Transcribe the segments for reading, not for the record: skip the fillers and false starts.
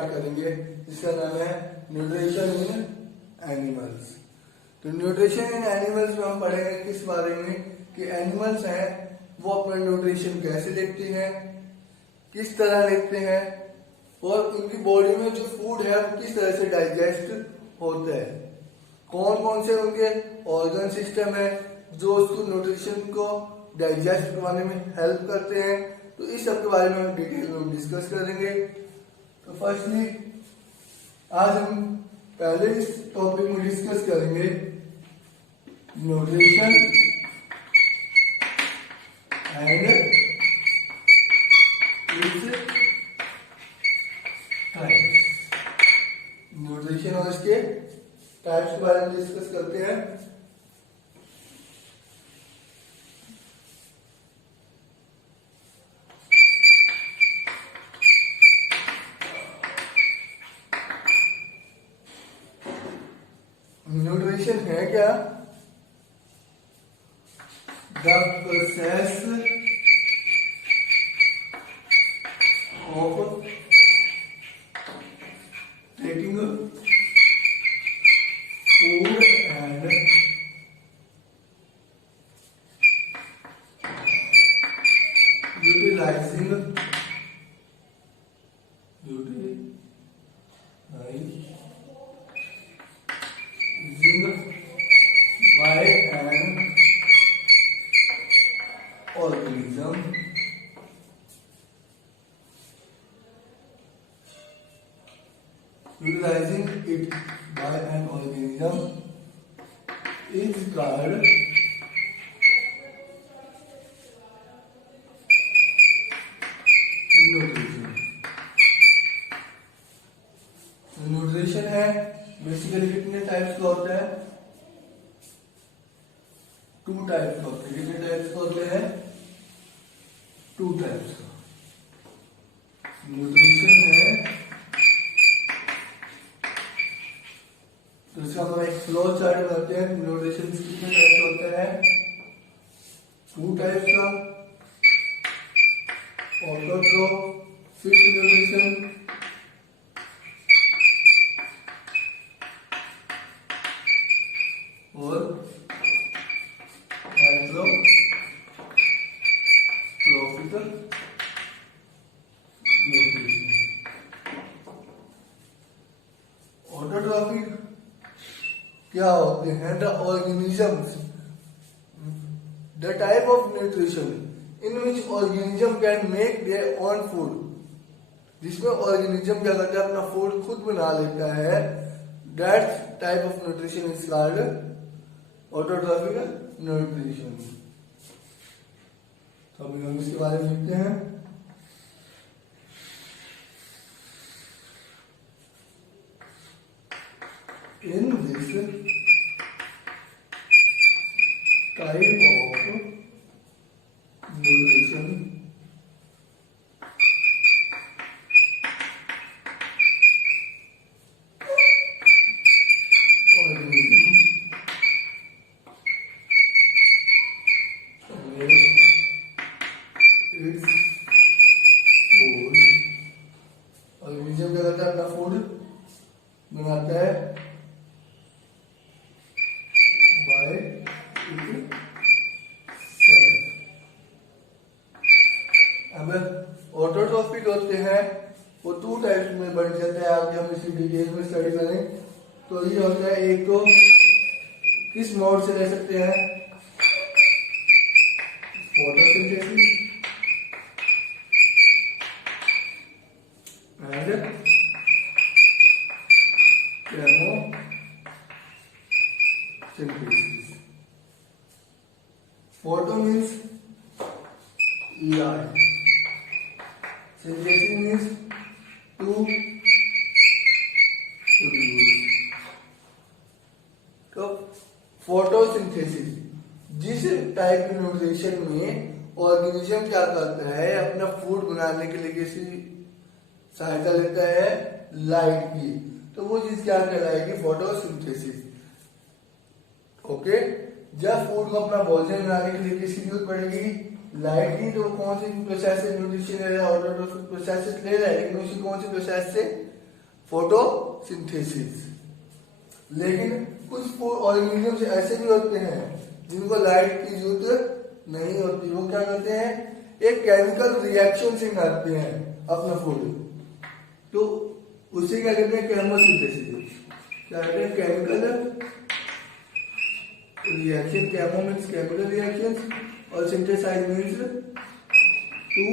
Start करेंगे जिसका नाम है न्यूट्रिशन इन एनिमल्स। तो न्यूट्रिशन इन एनिमल्स में हम पढ़ेंगे किस बारे में कि एनिमल्स हैं वो अपना न्यूट्रिशन कैसे लेते हैं, किस तरह लेते हैं और उनकी बॉडी में जो फूड है वो किस तरह से डाइजेस्ट होता है, कौन कौन से उनके ऑर्गन सिस्टम है जो उसको न्यूट्रिशन को डाइजेस्ट करवाने में हेल्प करते हैं। तो इस सब के बारे में हम डिटेल में डिस्कस करेंगे। तो फर्स्टली आज हम पहले इस टॉपिक में डिस्कस करेंगे nutrition and its types. Nutrition और इसके टाइप्स के बारे में डिस्कस करते हैं। न्यूट्रिशन है क्या? The process of taking food and utilising by an organism utilizing it by an organism is called nutrition. Nutrition है बेसिकली कितने टाइप्स का होता है? 2 टाइप्स का होता है। कितने टाइप्स का होते हैं? 2 टाइप्स का न्यूट्रिशन है। तो इसका हम एक फ्लो चार्ट बनाते हैं। न्यूट्रिशन कितने टाइप्स होते हैं? 2 टाइप्स का, ऑटोट्रोफिक न्यूट्रिशन और ट्रॉफिकल न्यूट्रिशन। ऑटोट्रॉफिक क्या होते हैं? The organisms, the type of nutrition in which organism can make their own food, जिसमें ऑर्गेनिज्म क्या करता है अपना फूड खुद बना लेता है। That type of nutrition is called autotrophic nutrition. तो अभी हम इसके बारे में लिखते हैं। In this type of nutrition organism क्या करता है अपना फूड बनाता है बाय इट सेल्फ। अब ऑटोट्रॉफिक होते हैं वो 2 टाइप्स में बन जाते हैं। आगे हम इसी डिटेल में स्टडी करें। तो ये होता है, एक तो किस मोड से ले सकते हैं? Photosynthesis and chemosynthesis. Photo means light, synthesis means to produce। तो फोटोसिंथेसिस, जिस टाइप की न्यूट्रिशन में ऑर्गेनिज्म क्या करता है अपना फूड बनाने के लिए किसी सहायता लेता है लाइट की, तो वो चीज क्या कहलाएगी? फोटोसिंथेसिस। ओके, जब फूड को अपना भोजन बनाने के लिए किसकी जरूरत पड़ेगी? लाइट की। तो कौन सी प्रोसेस से न्यूट्रिशन ले रहा है? ऑटोट्रोफिक प्रोसेस से ले रहा है, लेकिन उसी कौन सी प्रोसेस से? फोटोसिंथेसिस। लेकिन कुछ ऑर्गेनिजम्स ऐसे भी होते हैं जिनको लाइट की जरूरत नहीं होती, वो क्या करते हैं, एक केमिकल रिएक्शन से बनाते हैं अपना फूड, तो उसे क्या कहते हैं, केमोसिंथेसिस। क्या कहते हैं, chemical reaction. Chemo means chemical reaction और सिंथेसाइज मीन्स टू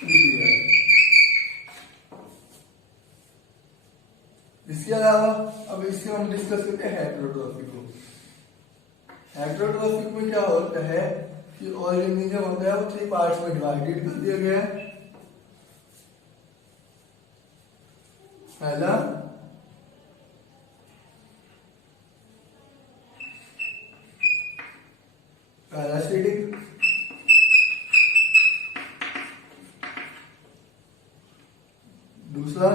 प्रिपेयर। इसके अलावा अब इससे हम डिस्कस करते हैं हेटेरोट्रॉफी को। हेटेरोट्रॉफी में क्या होता है कि ऑर्गेनिज्म होता है वो 3 पार्ट्स में डिवाइडेड कर दिया गया है। पहला पैरासिटिक, दूसरा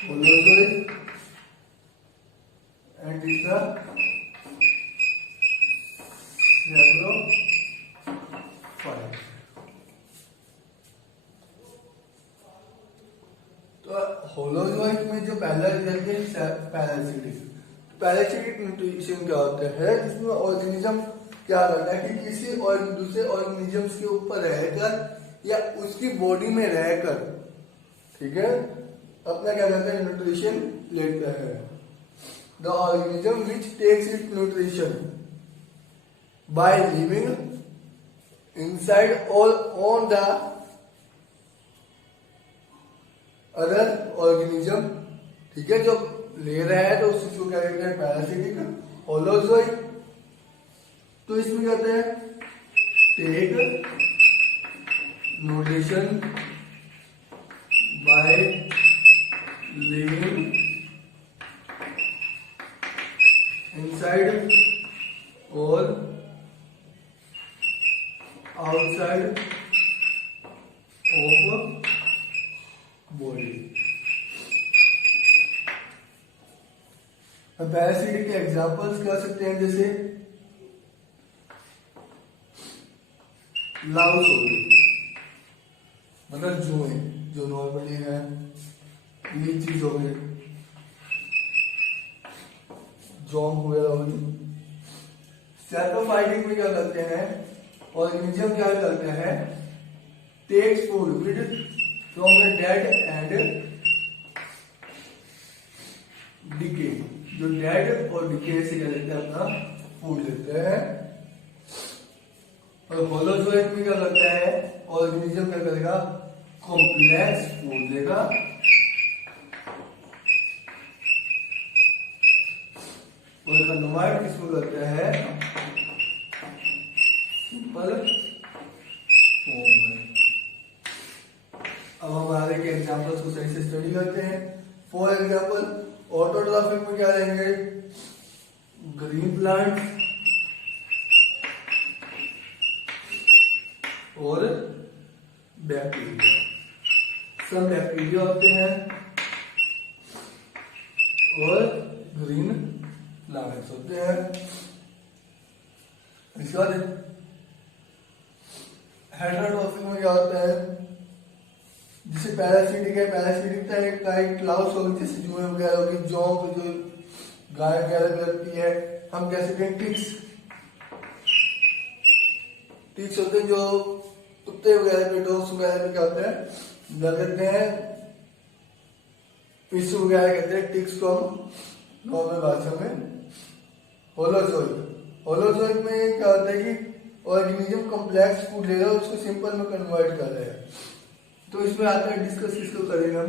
होलोजोइक एंड तीसरा सैप्रोफाइट। तो होलोजोइक में जो पहला रिजल्ट है पैरासिटिक। पैरासिटिक न्यूट्रिशन क्या होता है, जिसमें ऑर्गेनिज्म क्या करता है कि किसी और दूसरे ऑर्गेनिजम्स के ऊपर रहकर या उसकी बॉडी में रहकर, ठीक है, अपना क्या करता है, न्यूट्रिशन लेता है। The organism which takes it nutrition by living inside और ऑन द अदर ऑर्गेनिज्म, ठीक है, जो ले रहा है तो उसी को क्या कहते हैं, पैरासिटिक। होलोजोइक तो इसमें कहते हैं take nutrition by living inside और आउटसाइड ऑफ बॉडी। पैरासिटिक के एग्जांपल्स कह सकते हैं, जैसे लाउस हो गई, मतलब जुए जो नॉर्मली है, लीचीज हो गई, जॉम वगैरह हो गई। सैप्रोफाइटिक में क्या करते हैं, ऑर्गेनिज्म क्या करते हैं, takes food with from the dead and decay, जो डेड और डिके से क्या लेते हैं, अपना फूड लेते हैं। और होलोजोइक में क्या करता है, ऑर्गेनिज्म क्या करेगा, कॉम्प्लेक्स फूड लेगा और कन्वर्ट किसमें करता है, सिंपल फॉर्म में। अब हम आगे के एग्जांपल्स को सही से स्टडी करते हैं। फॉर एग्जांपल ऑटोट्रॉफिक में क्या लेंगे, ग्रीन प्लांट और बैक्टीरिया। सब बैक्टीरिया होते हैं और ग्रीन प्लांट्स होते हैं। इसके बाद हेटेरोट्रॉफिक में क्या होता है, जिसे पैरासिटिक है, पैरासिटिक का एक क्लाउस होगी, जैसे जुए वगैरह होगी, जॉब जो गाय वगैरह करती है, हम कह सकते हैं टिक्स। टिक्स होते हैं जो कुत्ते वगैरह पे, डॉग्स वगैरह पे क्या होता है, लगते हैं, पिस्सू वगैरह कहते हैं टिक्स को हम नॉर्मल भाषा में। होलोजोइक में क्या होता है कि ऑर्गेनिज्म कॉम्प्लेक्स फूड ले रहा है, उसको सिंपल में कन्वर्ट कर रहा है। तो इसमें आता है, डिस्कस किसको करेंगे हम,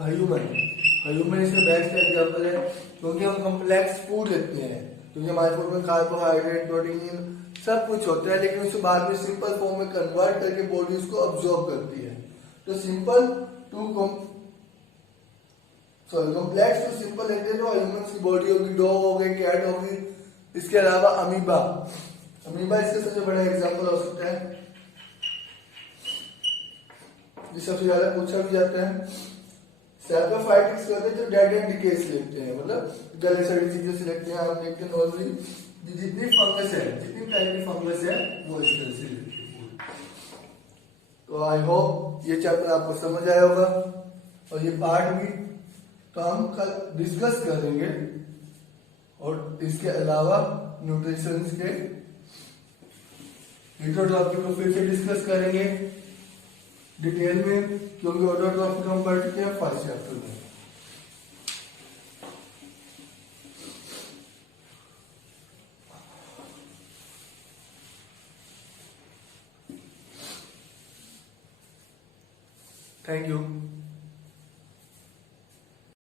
ह्यूमन इसका बेस्ट एग्जांपल है, क्योंकि हम कॉम्प्लेक्स फूड लेते हैं, क्योंकि हमारे फूड में कार्बोहाइड्रेट, प्रोटीन सब कुछ होता है, लेकिन उसे बाद में सिंपल फॉर्म में कन्वर्ट करके बॉडी उसको अब्सॉर्ब करती है। तो simple to complex to simple लेते हैं, तो ह्यूमन की बॉडी होगी, डॉग हो गई, कैट होगी। इसके अलावा अमीबा इसका सबसे बड़ा एग्जांपल हो सकता है, ये सबसे ज्यादा पूछा भी जाता है। सैप्रोफाइटिक्स करते हैं जो डेड एंड डिके से लेते हैं, मतलब गले सड़ी चीजें से लेते हैं। आप देखते हैं नॉर्मली जितनी फंगस है, जितनी टाइप की फंगस है, वो इस तरह से लेते हैं। तो आई होप ये चैप्टर आपको समझ आया होगा, और ये पार्ट भी तो हम कल डिस्कस करेंगे, और इसके अलावा न्यूट्रिशन के हिटरोट्रॉफी को फिर से डिस्कस करेंगे डिटेल में, क्योंकि ऑटोट्रॉफी हम पढ़ चुके हैं फर्स्ट चैप्टर में। Thank you.